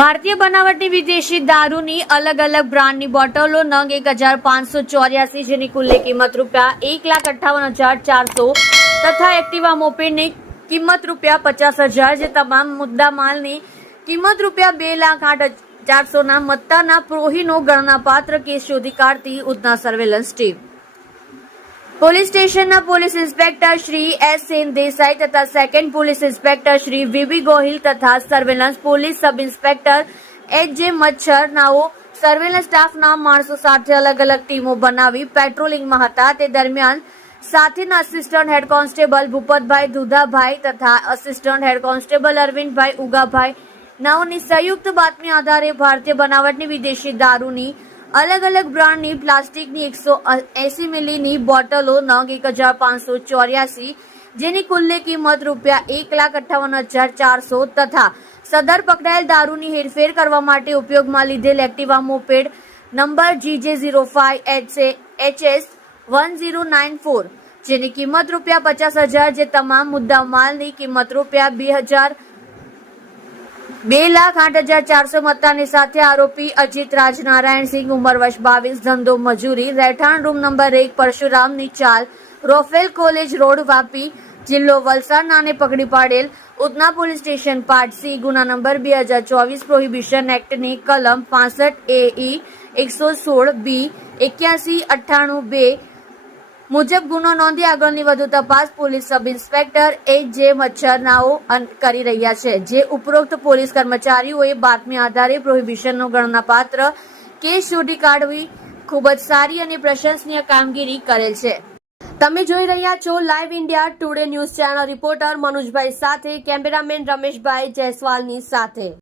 ભારતીય બનાવટની વિદેશી દારૂની અલગ અલગ બ્રાન્ડની બોટલો નંગ 1584 જેની કુલ કિંમત ₹1,58,400 તથા એક્ટિવા મોપેડની કિંમત ₹50,000 જે તમામ મુદ્દામાલની કિંમત ₹2,08,400 ના મત્તાના પ્રોહીનો ગણનાપાત્ર કેસ શોધી કાઢતી ઉધના સર્વેલન્સ ટીમ પોલીસ સ્ટેશનના police inspector Shri S N Desai તથા second police inspector Shri VB Gohil તથા surveillance police sub inspector H J Machhar નાઓ surveillance સ્ટાફના માણસો સાથે અલગ અલગ ટીમો બનાવી પેટ્રોલિંગમાં હતા તે દરમિયાન સાથેના assistant head constable Bhupatbhai Dudhabhai તથા આસિસ્ટન્ટ હેડ કોન્સ્ટેબલ અરવિંદભાઈ ઉગાભાઈ નાઓની સંયુક્ત બાતમી આધારે ભારતીય બનાવટની વિદેશી દારૂની અલગ અલગ બ્રાન્ડની પ્લાસ્ટિકની 180 મિલીની બોટલો નંગ 1584 જેની કુલ કિંમત ₹1,58,400 તથા સદર પકડાયેલ દારૂની હેરફેર કરવા માટે ઉપયોગમાં લીધેલ એક્ટિવા મોપેડ નંબર GJ05HS 1094 જેની કિંમત ₹50,000 જે તમામ મુદ્દા માલની કિંમત ₹2,08,400 મત્તાની સાથે આરોપી અજીત રાજ નારાયણસિંહ ઉંમર વર્ષ 22 ધંધો મજૂરી રહેઠાણ રૂમ નંબર 1 પરશુરામની ચાલ રોફેલ કોલેજ રોડ વાપી જિલ્લો વલસાડ નાને પકડી પાડેલ Udhna police station part C ગુના નંબર 2024 પ્રોહિબિશન એક્ટની કલમ 65 AE 116 B 8198 મુજબ ગુનો નોંધી આગળની વધુ તપાસ police sub inspector H J Machhar નાઓ કરી રહ્યા છે જે ઉપરોક્ત પોલીસ કર્મચારીઓએ બાતમી આધારે પ્રોહિબિશનનો ગણનાપાત્ર કેસ શોધી કાઢવી ખૂબ જ સારી અને પ્રશંસનીય કામગીરી કરેલ છે। તમે જોઈ રહ્યા છો live India Today news channel reporter Manojbhai સાથે કેમેરામેન રમેશભાઈ જયસ્વાલની સાથે।